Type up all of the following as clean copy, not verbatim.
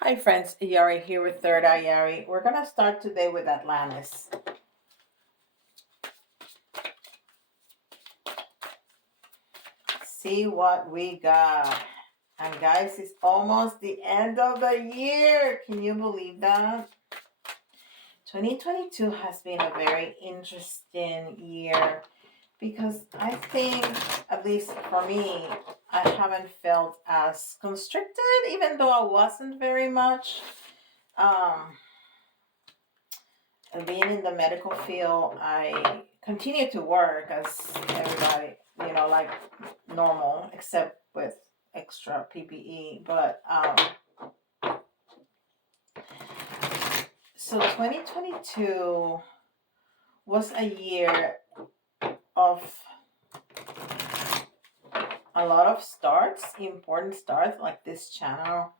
Hi friends, Yari here with Third Eye Yari. We're gonna start today with Atlantis. See what we got. And guys, it's almost the end of the year. Can you believe that? 2022 has been a very interesting year because I think, at least for me, I haven't felt as constricted, even though I wasn't very much. And being in the medical field, I continue to work as everybody, like normal, except with extra PPE. But so 2022 was a year of a lot of starts, important starts, like this channel,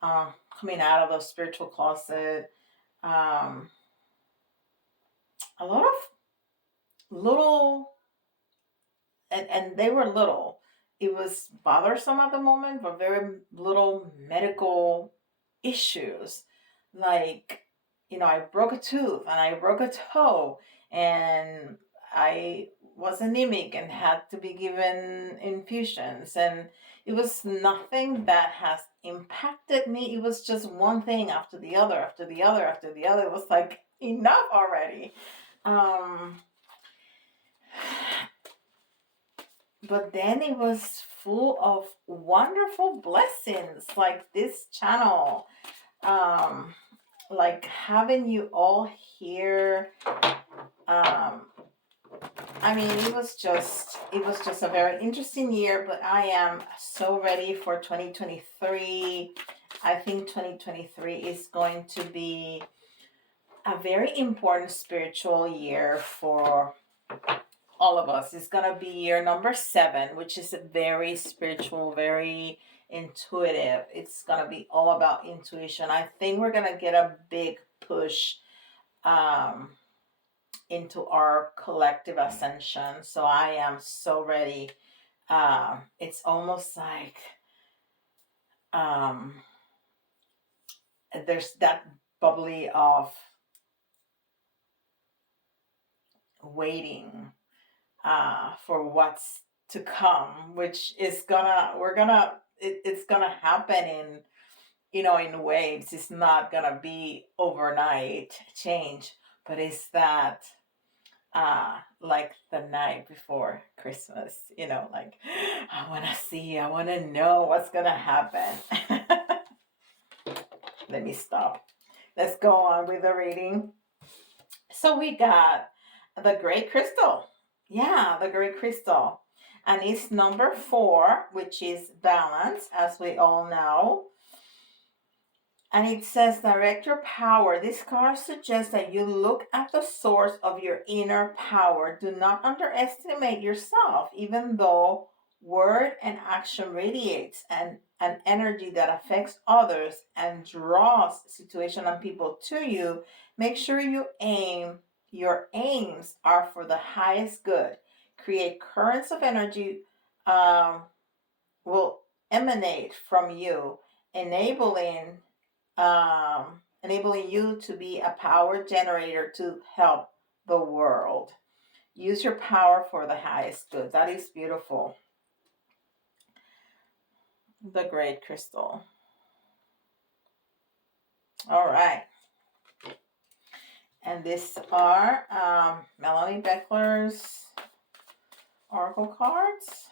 coming out of the spiritual closet. A lot of little, and they were little. It was bothersome at the moment, but very little medical issues. Like, I broke a tooth and I broke a toe, and I was anemic and had to be given infusions. And it was nothing that has impacted me. It was just one thing after the other, after the other, after the other. It was like, enough already. But then it was full of wonderful blessings, like this channel, like having you all here. I mean, it was just a very interesting year, but I am so ready for 2023. I think 2023 is going to be a very important spiritual year for all of us. It's gonna be year number 7, which is a very spiritual, very intuitive. It's gonna be all about intuition. I think we're gonna get a big push into our collective ascension. So I am so ready. It's almost like there's that bubbly of waiting for what's to come, which is it's gonna happen in waves. It's not gonna be overnight change, but it's that like the night before Christmas, like I want to know what's gonna happen. Let me stop. Let's go on with the reading. So we got the Great Crystal. Yeah, the Great Crystal. And it's number 4, which is balance, as we all know. And it says, direct your power. This card suggests that you look at the source of your inner power. Do not underestimate yourself, even though word and action radiates an energy that affects others and draws situation and people to you. Make sure your aims are for the highest good. Create currents of energy will emanate from you, enabling enabling you to be a power generator to help the world. Use your power for the highest good. That is beautiful. The Great Crystal. All right. And these are Melanie Becker's oracle cards.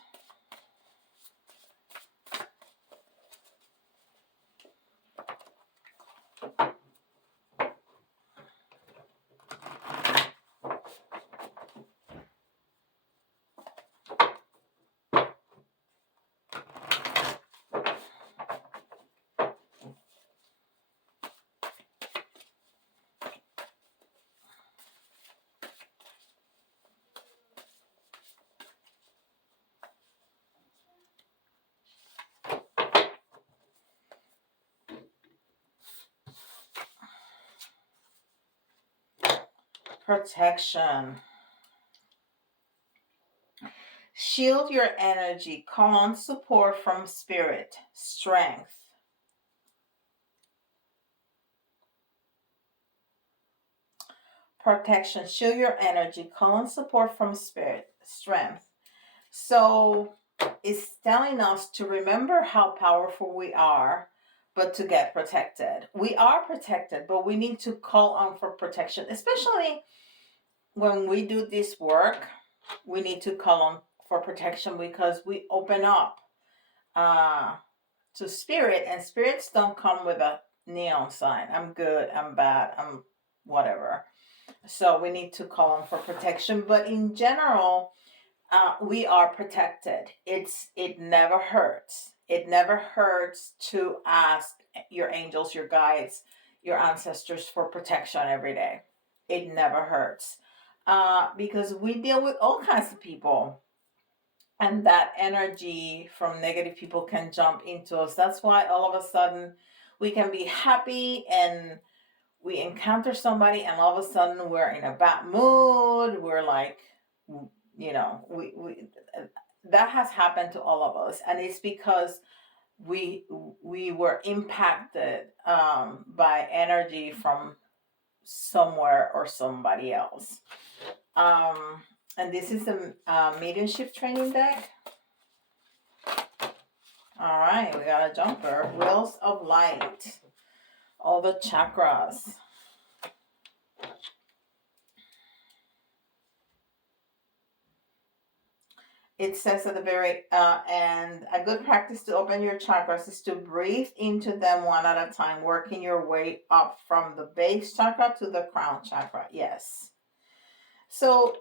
Protection. Shield your energy. Call on support from spirit. Strength. protection, shield your energy, call on support from spirit, strength. So it's telling us to remember how powerful we are, but to get protected. We are protected, but we need to call on for protection, especially when we do this work. We need to call on for protection because we open up to spirit, and spirits don't come with a neon sign. I'm good, I'm bad, I'm whatever. So we need to call on for protection. But in general, we are protected. It never hurts. It never hurts to ask your angels, your guides, your ancestors for protection every day. It never hurts, because we deal with all kinds of people, and that energy from negative people can jump into us. That's why all of a sudden we can be happy and we encounter somebody, and all of a sudden we're in a bad mood. We're like, we that has happened to all of us, and it's because we were impacted by energy from somewhere or somebody else. And this is the mediumship training deck. All right, we got a jumper, wheels of light, all the chakras. It says at the very end, a good practice to open your chakras is to breathe into them one at a time, working your way up from the base chakra to the crown chakra. Yes. So,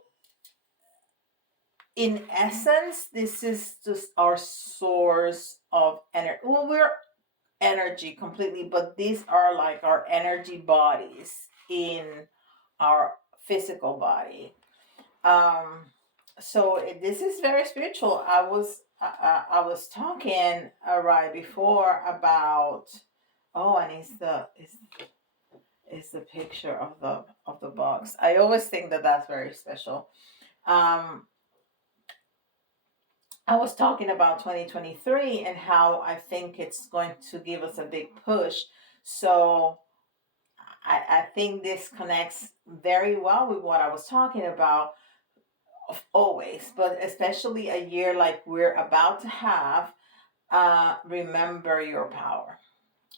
in essence, this is just our source of energy. Well, we're energy completely, but these are like our energy bodies in our physical body. So this is very spiritual. I was talking right before about, oh, and it's the picture of the box. I always think that that's very special. I was talking about 2023 and how I think it's going to give us a big push. So I think this connects very well with what I was talking about always, but especially a year like we're about to have. Remember your power.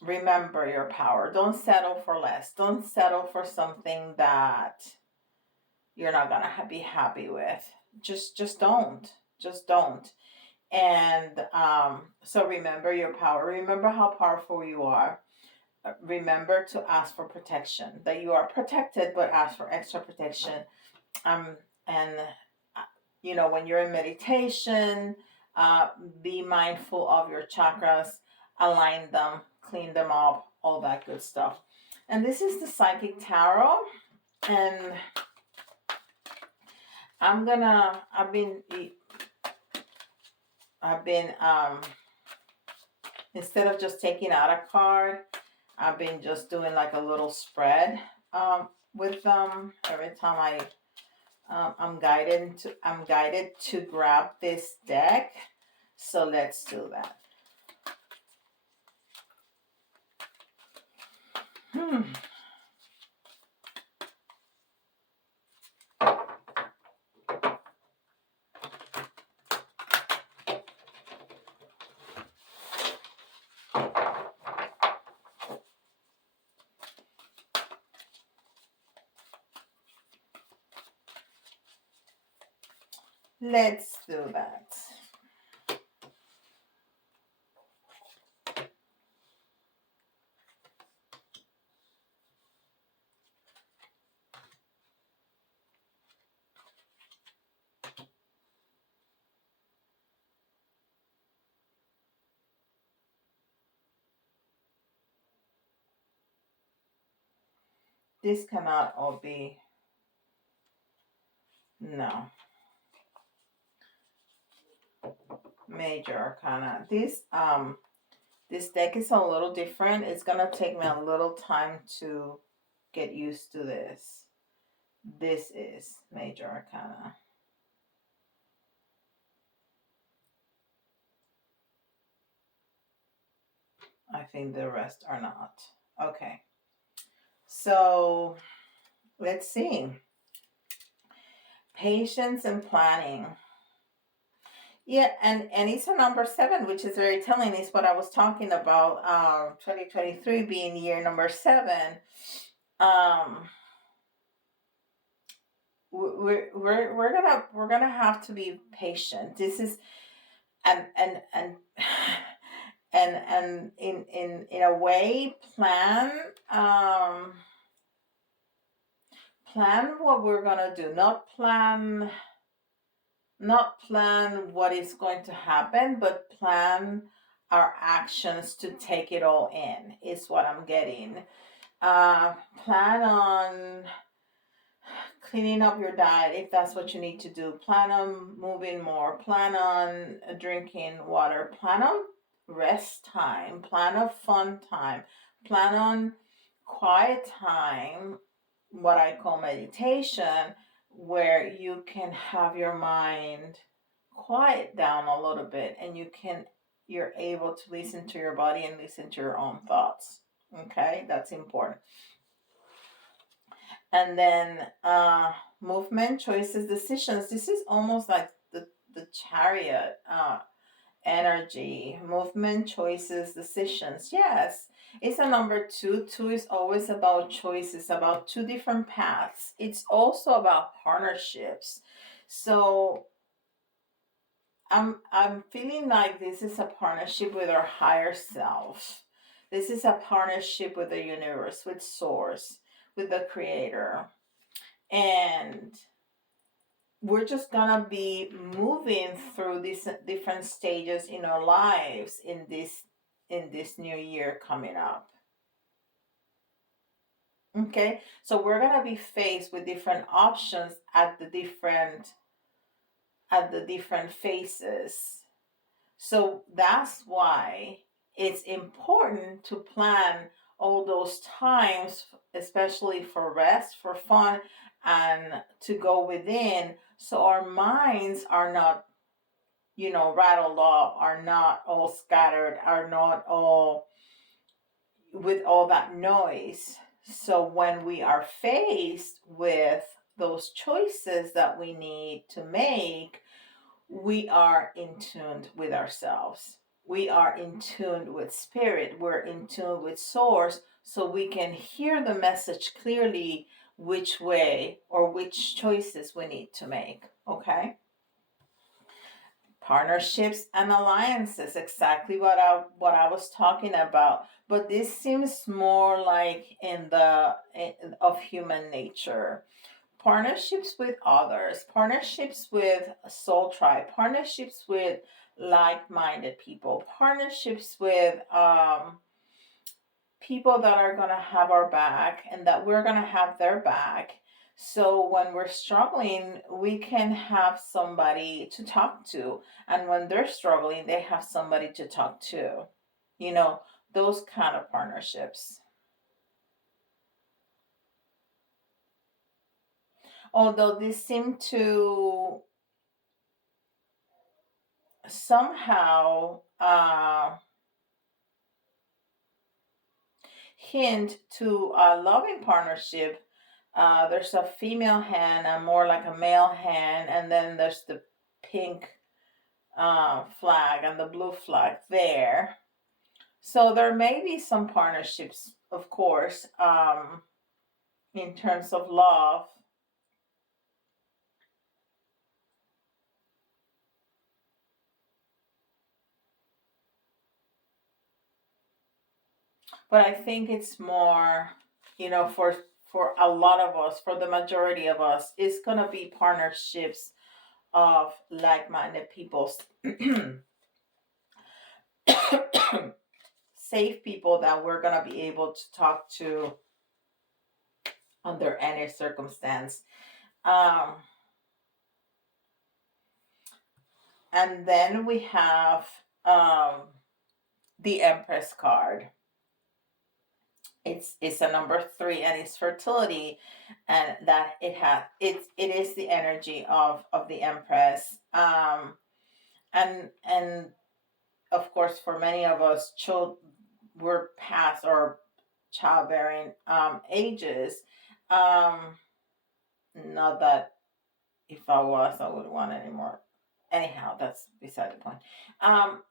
Remember your power. Don't settle for less. Don't settle for something that you're not gonna be happy with. Just don't. Just don't. And so remember your power. Remember how powerful you are. Remember to ask for protection. That you are protected, but ask for extra protection. And when you're in meditation, be mindful of your chakras, align them, clean them up, all that good stuff. And this is the Psychic Tarot, and I've been instead of just taking out a card, I've been just doing like a little spread with them every time I'm guided to grab this deck. So let's do that. Let's do that. This cannot all be, no. Major Arcana. This deck is a little different. It's gonna take me a little time to get used to this. This is Major Arcana. I think the rest are not. Okay. So let's see. Patience and planning. Yeah, and it's a number 7, which is very telling. Is what I was talking about. 2023 being year number 7. Um, we're gonna have to be patient. This is and and in a way plan what we're gonna do, not plan what is going to happen, but plan our actions to take it all in, is what I'm getting. Plan on cleaning up your diet if that's what you need to do. Plan on moving more. Plan on drinking water. Plan on rest time. Plan on fun time. Plan on quiet time, what I call meditation, where you can have your mind quiet down a little bit and you're able to listen to your body and listen to your own thoughts. Okay, that's important. And then movement, choices, decisions. This is almost like the chariot energy. Movement, choices, decisions. Yes, it's a number 2. 2 is always about choices, about 2 different paths. It's also about partnerships. So I'm feeling like this is a partnership with our higher self. This is a partnership with the universe, with source, with the creator. And we're just gonna be moving through these different stages in our lives in this new year coming up. Okay, so we're gonna be faced with different options at the different phases. So that's why it's important to plan all those times, especially for rest, for fun, and to go within, so our minds are not, rattled off, are not all scattered, are not all with all that noise. So when we are faced with those choices that we need to make, we are in tune with ourselves. We are in tune with spirit. We're in tune with source, so we can hear the message clearly, which way or which choices we need to make. Okay? Partnerships and alliances, exactly what I was talking about. But this seems more like of human nature. Partnerships with others, partnerships with soul tribe, partnerships with like-minded people, partnerships with people that are going to have our back and that we're going to have their back. So when we're struggling, we can have somebody to talk to. And when they're struggling, they have somebody to talk to. Those kind of partnerships. Although these seem to somehow hint to a loving partnership. There's a female hand and more like a male hand, and then there's the pink flag and the blue flag there. So there may be some partnerships, of course, in terms of love. But I think it's more, for a lot of us, for the majority of us, it's gonna be partnerships of like-minded people, safe people that we're gonna be able to talk to under any circumstance. Um, and then we have um, the Empress card. It's a number 3 and it's fertility, and that it is the energy of the Empress. And of course, for many of us, we're past our childbearing ages. Not that if I was, I would want any more. Anyhow, that's beside the point. Um,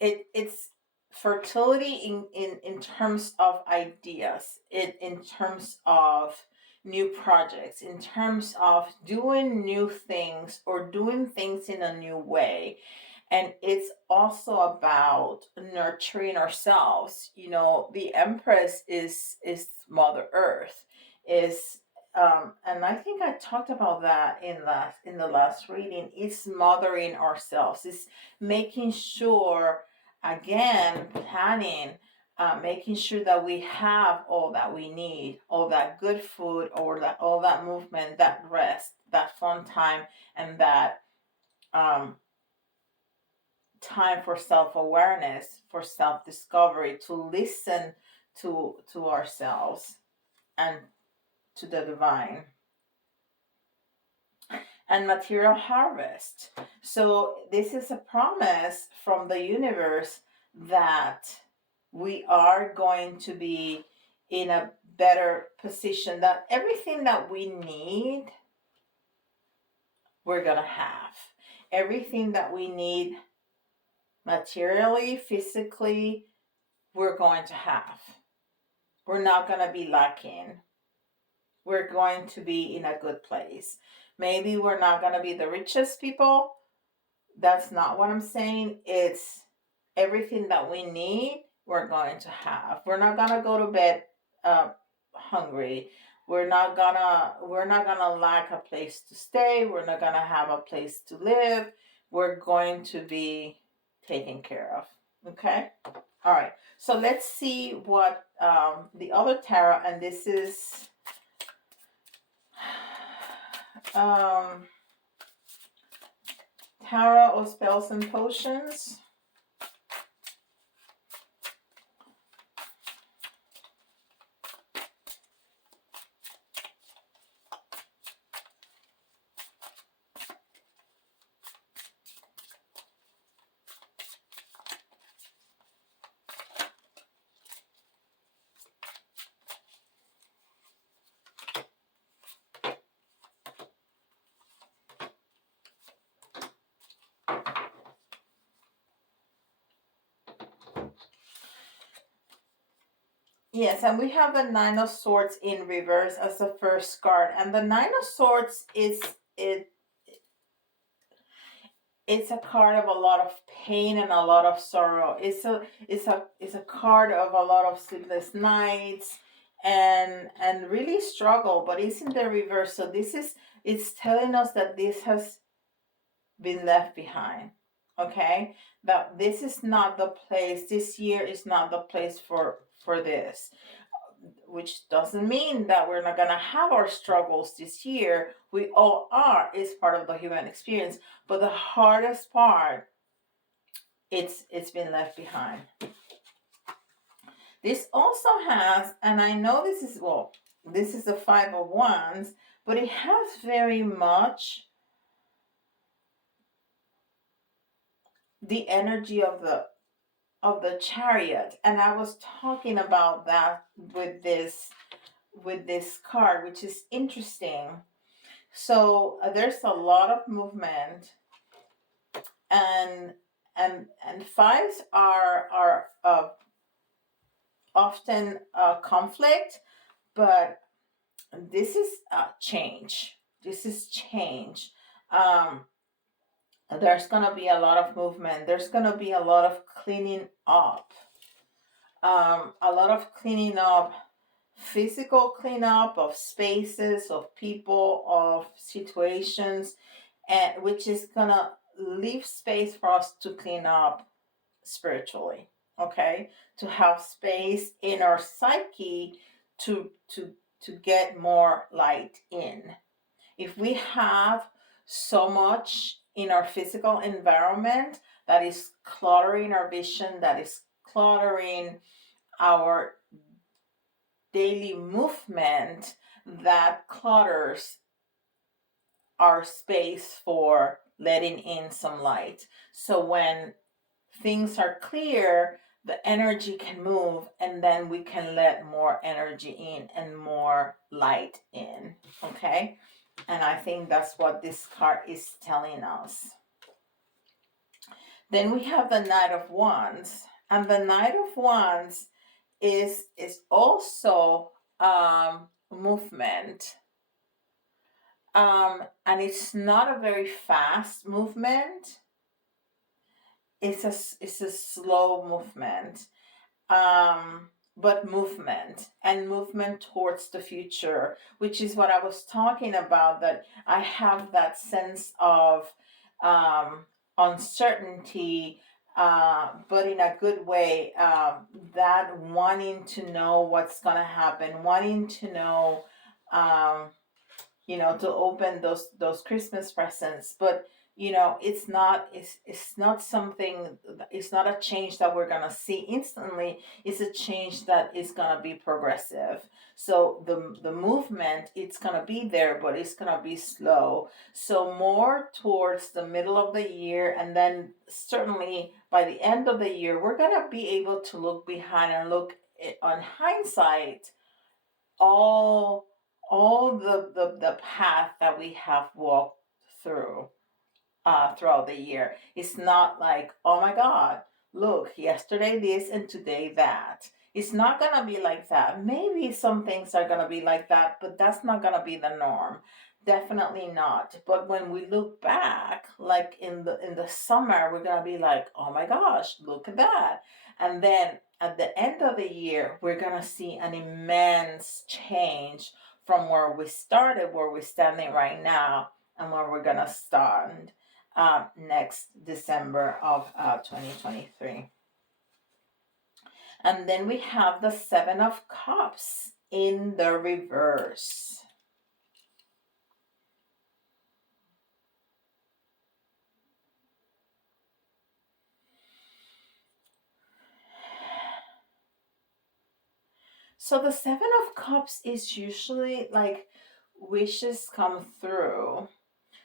it's fertility in terms of ideas, in terms of new projects, in terms of doing new things or doing things in a new way. And it's also about nurturing ourselves. You know, the Empress is Mother Earth, is and I think I talked about that in the last reading. It's mothering ourselves. It's making sure, again, planning, making sure that we have all that we need, all that good food, or that all that movement, that rest, that fun time, and that um, time for self-awareness, for self-discovery, to listen to ourselves and to the divine. And material harvest. So this is a promise from the universe that we are going to be in a better position, that everything that we need, we're going to have. Everything that we need materially, physically, we're going to have. We're not going to be lacking. We're going to be in a good place. Maybe we're not going to be the richest people. That's not what I'm saying. It's everything that we need, we're going to have. We're not going to go to bed hungry. We're not gonna lack a place to stay. We're not gonna have a place to live. We're going to be taken care of. Okay? All right. So let's see what the other tarot, and this is Tarot of Spells and Potions. Yes, and we have the Nine of Swords in reverse as the first card. And the Nine of Swords it's a card of a lot of pain and a lot of sorrow. It's a card of a lot of sleepless nights and really struggle, but it's in the reverse. So it's telling us that this has been left behind. Okay? That this is not the place, this year is not the place for this, which doesn't mean that we're not going to have our struggles this year. We all are. It's part of the human experience. But the hardest part, it's been left behind. This also has, and I know this is the Five of Wands, but it has very much the energy of the Chariot. And I was talking about that with this card, which is interesting. So there's a lot of movement, and fives are often conflict, but this is change. This is change. There's gonna be a lot of movement. There's gonna be a lot of cleaning up. A lot of cleaning up, physical cleanup of spaces, of people, of situations, and which is gonna leave space for us to clean up spiritually. Okay, to have space in our psyche to get more light in. If we have so much in our physical environment that is cluttering our vision, that is cluttering our daily movement, that clutters our space for letting in some light. So when things are clear, the energy can move, and then we can let more energy in and more light in. Okay? And I think that's what this card is telling us. Then we have the Knight of Wands. And the Knight of Wands is also movement. And it's not a very fast movement. It's a slow movement. But movement towards the future, which is what I was talking about, that I have that sense of uncertainty, but in a good way, that wanting to know what's going to happen, wanting to know, to open those Christmas presents. But it's not something, it's not a change that we're gonna see instantly. It's a change that is gonna be progressive. So the movement, it's gonna be there, but it's gonna be slow. So more towards the middle of the year, and then certainly by the end of the year, we're gonna be able to look behind and look on hindsight, all the path that we have walked through throughout the year. It's not like, oh my God, look, yesterday this and today that. It's not gonna be like that. Maybe some things are gonna be like that, but that's not gonna be the norm. Definitely not. But when we look back, like in the summer, we're gonna be like, oh my gosh, look at that. And then at the end of the year, we're gonna see an immense change from where we started, where we're standing right now, and where we're gonna start next December of 2023. And then we have the Seven of Cups in the reverse. So the Seven of Cups is usually like wishes come through,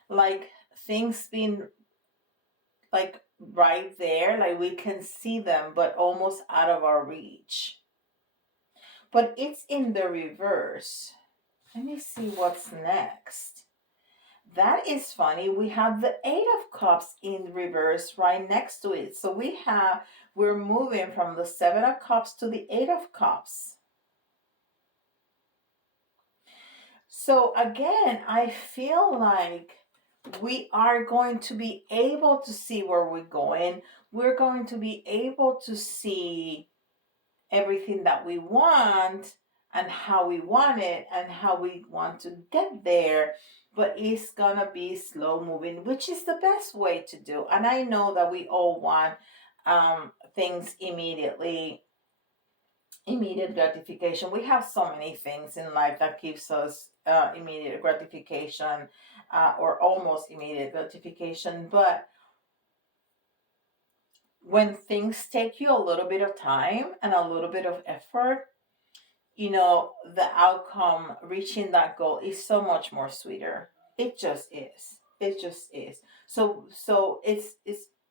like things being like right there, like we can see them, but almost out of our reach. But it's in the reverse. Let me see what's next. That is funny. We have the Eight of Cups in reverse right next to it. So we're moving from the Seven of Cups to the Eight of Cups. So again, I feel like we are going to be able to see where we're going. We're going to be able to see everything that we want and how we want it and how we want to get there. But it's gonna be slow moving, which is the best way to do. And I know that we all want things immediate gratification. We have so many things in life that gives us immediate gratification, or almost immediate gratification. But when things take you a little bit of time and a little bit of effort, the outcome, reaching that goal, is so much more sweeter. It just is. It just is. So it's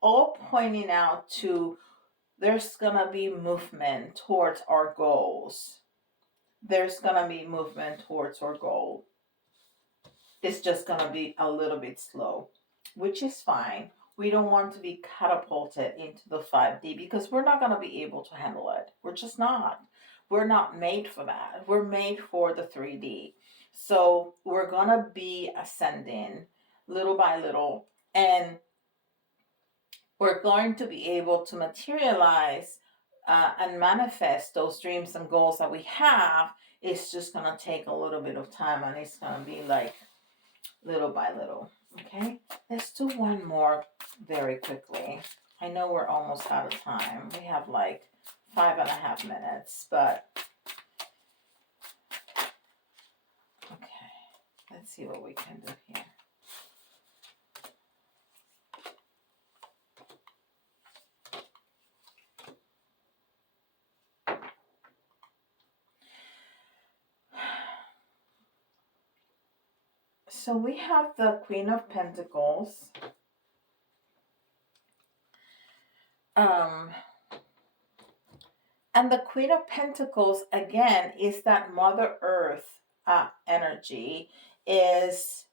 all pointing out to, there's gonna be movement towards our goals. There's gonna be movement towards our goal. It's just gonna be a little bit slow, which is fine. We don't want to be catapulted into the 5D because we're not gonna be able to handle it. We're just not. We're not made for that. We're made for the 3D. So we're gonna be ascending little by little, and we're going to be able to materialize and manifest those dreams and goals that we have. It's just going to take a little bit of time, and it's going to be like little by little. Okay, let's do one more very quickly. I know we're almost out of time. We have like 5.5 minutes, but okay, let's see what we can do here. So we have the Queen of Pentacles. And the Queen of Pentacles, again, is that Mother Earth energy, is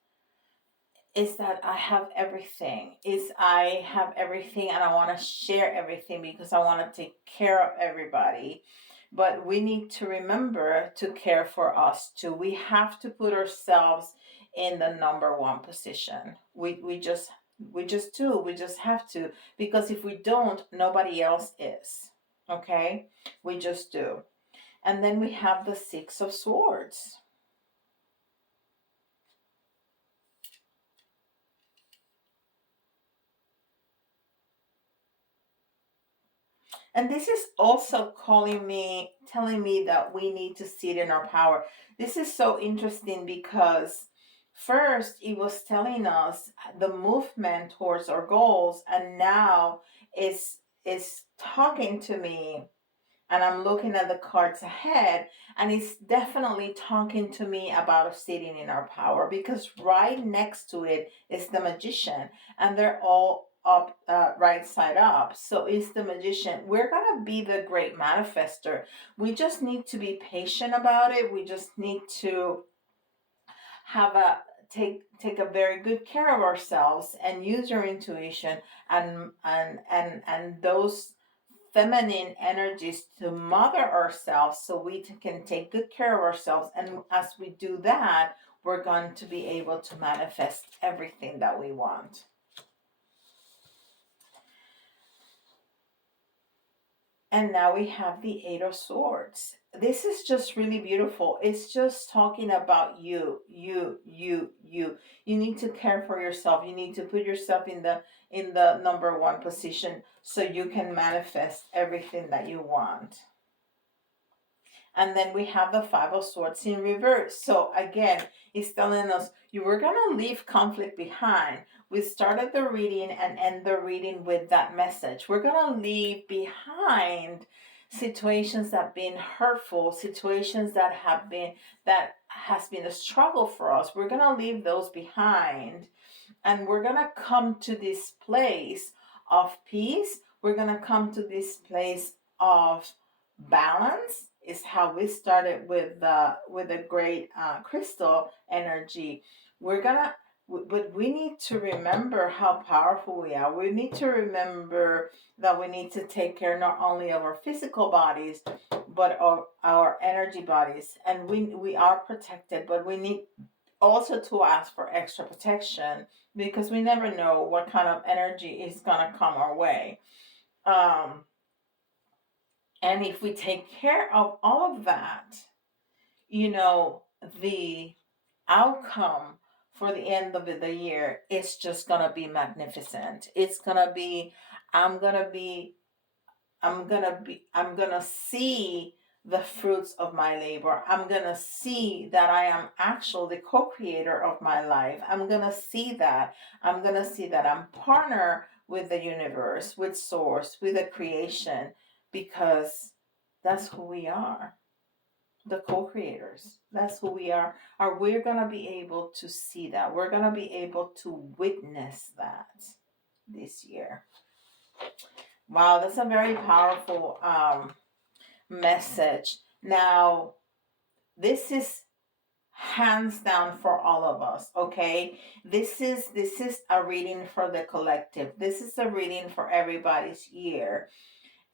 is that I have everything. I have everything and I want to share everything because I want to take care of everybody. But we need to remember to care for us too. We have to put ourselves in the number one position. We just do. We just have to, because if we don't, nobody else is. Okay? We just do. And then we have the Six of Swords. And this is also telling me that we need to sit in our power. This is so interesting because first it was telling us the movement towards our goals, and now is talking to me, and I'm looking at the cards ahead, and it's definitely talking to me about sitting in our power, because right next to it is the Magician, and they're all up, right side up. So it's the Magician. We're gonna be the great manifester. We just need to be patient about it. We just need to have a take a very good care of ourselves and use your intuition, and those feminine energies to mother ourselves, so we can take good care of ourselves. And as we do that, we're going to be able to manifest everything that we want. And now we have the Eight of Swords. This is just really beautiful. It's just talking about you. You need to care for yourself. You need to put yourself in the number one position so you can manifest everything that you want. And then we have the Five of Swords in reverse. So again, it's telling us you were going to leave conflict behind. We started the reading and end the reading with that message. We're going to leave behind situations that have been hurtful, situations that has been a struggle for us. We're going to leave those behind, and we're going to come to this place of peace. We're going to come to this place of balance. Is how we started with the great crystal energy. But we need to remember how powerful we are. We need to remember that we need to take care not only of our physical bodies, but of our energy bodies. And we are protected, but we need also to ask for extra protection, because we never know what kind of energy is gonna come our way. And if we take care of all of that, the outcome for the end of the year is just going to be magnificent. It's going to be, I'm going to see the fruits of my labor. I'm going to see that I am actually the co-creator of my life. I'm going to see that. I'm going to see that I'm partner with the universe, with source, with the creation, because that's who we are, the co-creators. That's who we are. Or we're going to be able to see that. We're going to be able to witness that this year. Wow, that's a very powerful message. Now, this is hands down for all of us, okay? This is a reading for the collective. This is a reading for everybody's year.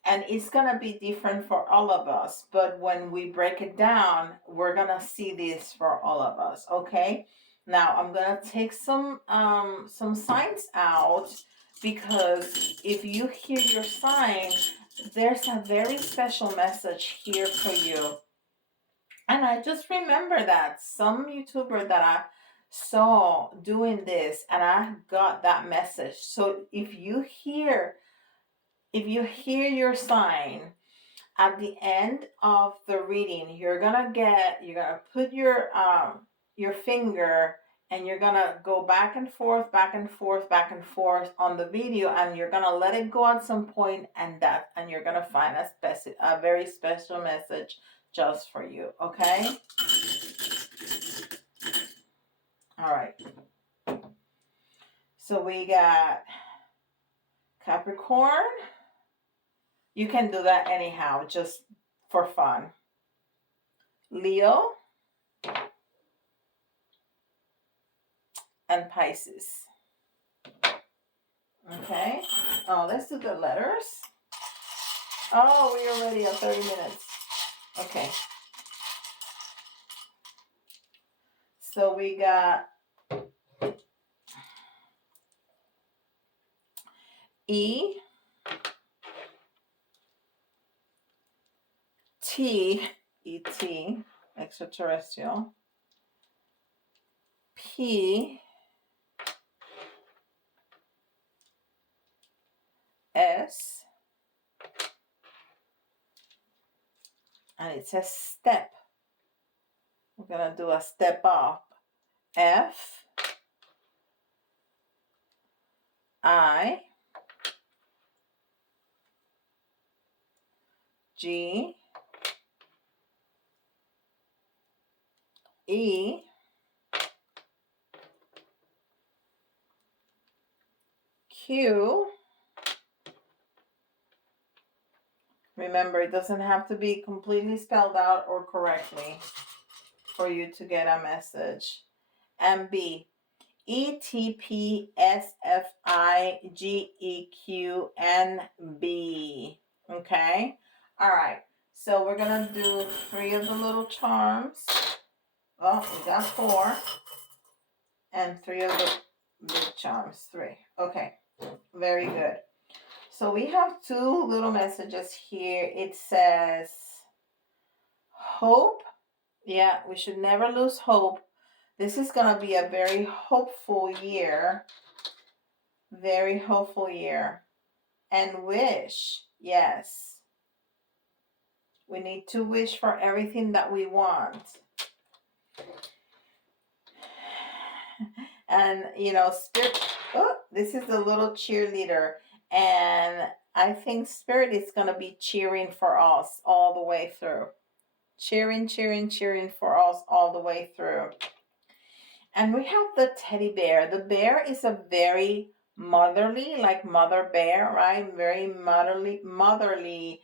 And it's going to be different for all of us. But when we break it down, we're going to see this for all of us, okay? Now, I'm going to take some signs out, because if you hear your sign, there's a very special message here for you. And I just remember that some YouTuber that I saw doing this, and I got that message. So if you hear your sign at the end of the reading, you're gonna put your finger, and you're gonna go back and forth, back and forth, back and forth on the video, and you're gonna let it go at some point, and you're gonna find a very special message just for you. Okay. All right. So we got Capricorn. You can do that anyhow, just for fun. Leo and Pisces. Okay. Oh, let's do the letters. Oh, we're already at 30 minutes. Okay. So we got E, T, E-T, extraterrestrial. P, S, and it says step. We're going to do a step up. F, I, G, E, Q. Remember, it doesn't have to be completely spelled out or correctly for you to get a message. And B, E, T, P, S, F, I, G, E, Q, N, B. Okay? All right. So we're going to do 3 of the little charms. Well, we got 4. And 3 of the big charms. 3. Okay. Very good. So we have 2 little messages here. It says hope. Yeah, we should never lose hope. This is going to be a very hopeful year. Very hopeful year. And wish. Yes. We need to wish for everything that we want. And, you know, Spirit, oh, this is a little cheerleader. And I think Spirit is going to be cheering for us all the way through. Cheering, cheering, cheering for us all the way through. And we have the teddy bear. The bear is a very motherly, like mother bear, right? Very motherly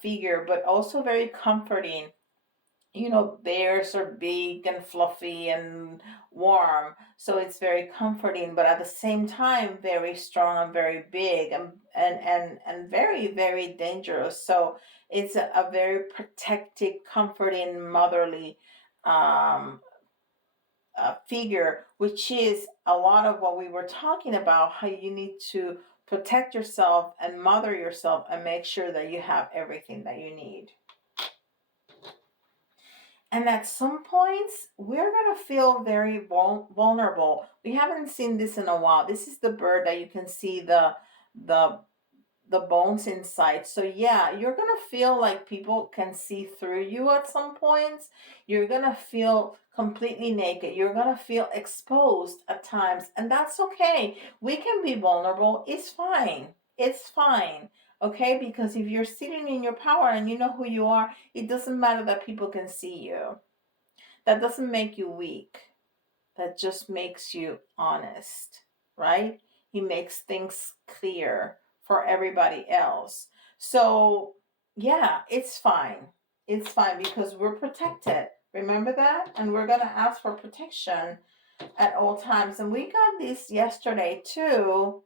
figure, but also very comforting. You know, bears are big and fluffy and warm, so it's very comforting, but at the same time very strong and very big and very, very dangerous. So it's a very protective, comforting, motherly figure, which is a lot of what we were talking about, how you need to protect yourself and mother yourself and make sure that you have everything that you need. And at some points, we're going to feel very vulnerable. We haven't seen this in a while. This is the bird that you can see the bones inside. So yeah, you're going to feel like people can see through you at some points. You're going to feel completely naked. You're going to feel exposed at times. And that's okay. We can be vulnerable. It's fine. It's fine. Okay, because if you're sitting in your power and you know who you are, it doesn't matter that people can see you. That doesn't make you weak. That just makes you honest, right? He makes things clear for everybody else. So, yeah, it's fine. It's fine because we're protected. Remember that? And we're going to ask for protection at all times. And we got this yesterday too.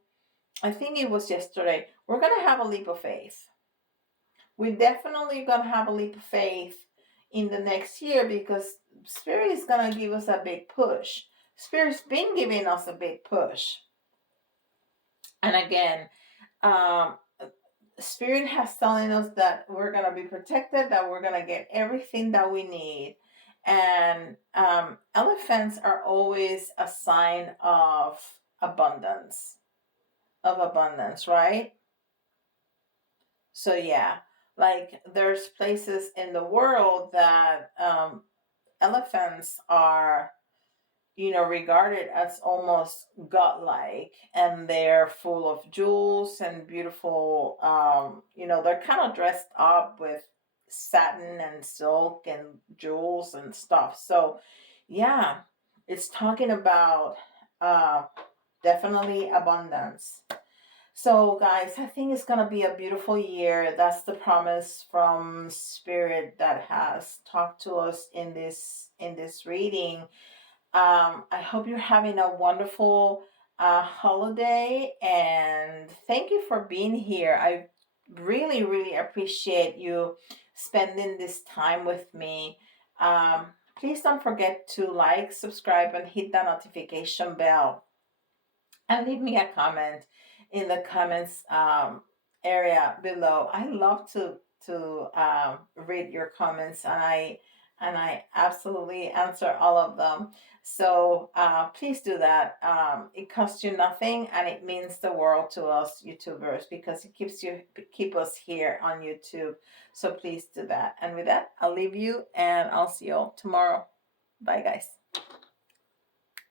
I think it was yesterday. We're going to have a leap of faith. We're definitely going to have a leap of faith in the next year because Spirit is going to give us a big push. Spirit's been giving us a big push. And again, Spirit has telling us that we're going to be protected, that we're going to get everything that we need. And elephants are always a sign of abundance. Right? So yeah, like there's places in the world that elephants are, you know, regarded as almost godlike, and they're full of jewels and beautiful, you know, they're kind of dressed up with satin and silk and jewels and stuff. So yeah, it's talking about definitely abundance. So guys, I think it's going to be a beautiful year. That's the promise from Spirit that has talked to us in this reading. I hope you're having a wonderful holiday, and thank you for being here. I really, really appreciate you spending this time with me. Um, Please don't forget to like, subscribe, and hit the notification bell, and leave me a comment in the comments area below. I love to read your comments, and I absolutely answer all of them. So please do that. It costs you nothing, and it means the world to us YouTubers, because it keep us here on YouTube. So please do that. And with that, I'll leave you, and I'll see you all tomorrow. Bye, guys.